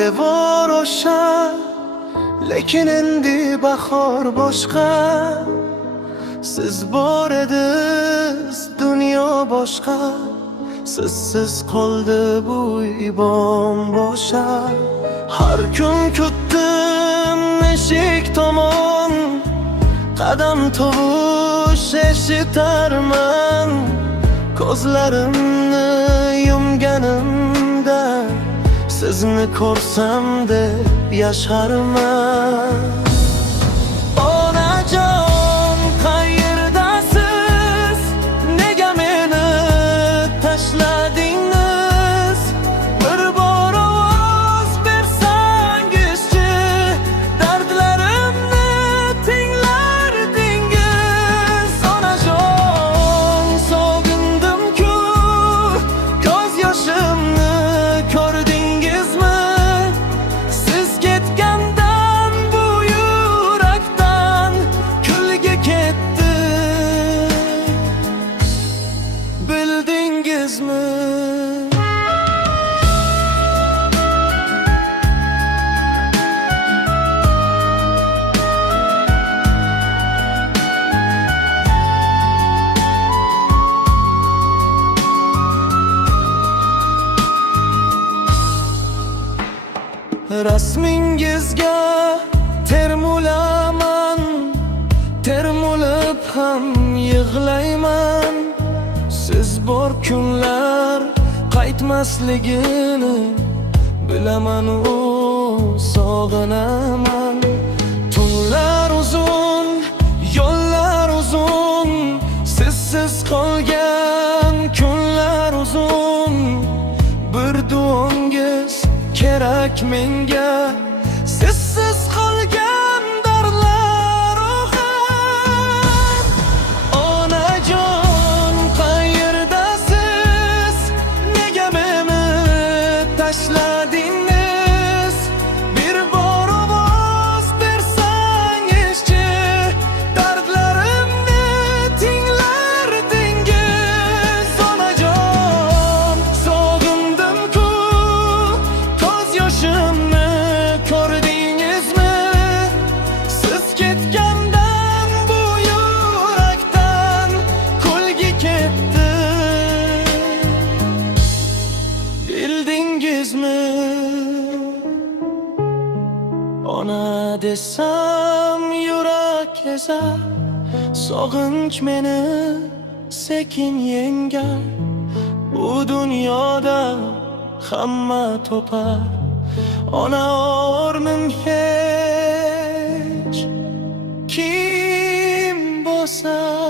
devor o'sha, lekin endi bahor boshqa. Siz bor edingiz, dunyo boshqa. Sizsiz qoldi bu uy bo'sha. Har kun kutdim eshik tomon, qadam tovush eshitarman. Ko'zlarimni yumganimda sizni ko'rsam deb yasharman. Onajon, qayerdasiz? Nega meni tashladingiz? Bir bor ovoz bersangizchi, dardlarimni tinglardingiz. Onajon, sog'indim-ku, ko'z yoshimni ko'rdingizmi? Siz ketgandan bu yurakdan kulgi ketdi, bildingizmi? Rasmingizga termulaman, termulib ham yig'layman. Siz bor kunlar qaytmasligini bilaman, u sog'inaman. Tunlar uzun, yo'llar uzun, sizsiz qolgan kunlar uzun. Bir duongiz kerak menga, sizsiz qolgan dardlar ham. Onajon, qayerdasiz? Nega meni tashladingiz? Bir bor ovoz bersangizchi, dardlarimni tinglardingiz. Onajon, sog'indim-ku, ko'z yoshimni ko'rdingizmi? Siz ketgandan bu yurakdan kulgi ketdi, bildingizmi? Ona desam yurak ezar, sog'inch meni sekin yengar. Bu dunyoda hamma topar, ona o'rnin hech kim bosar.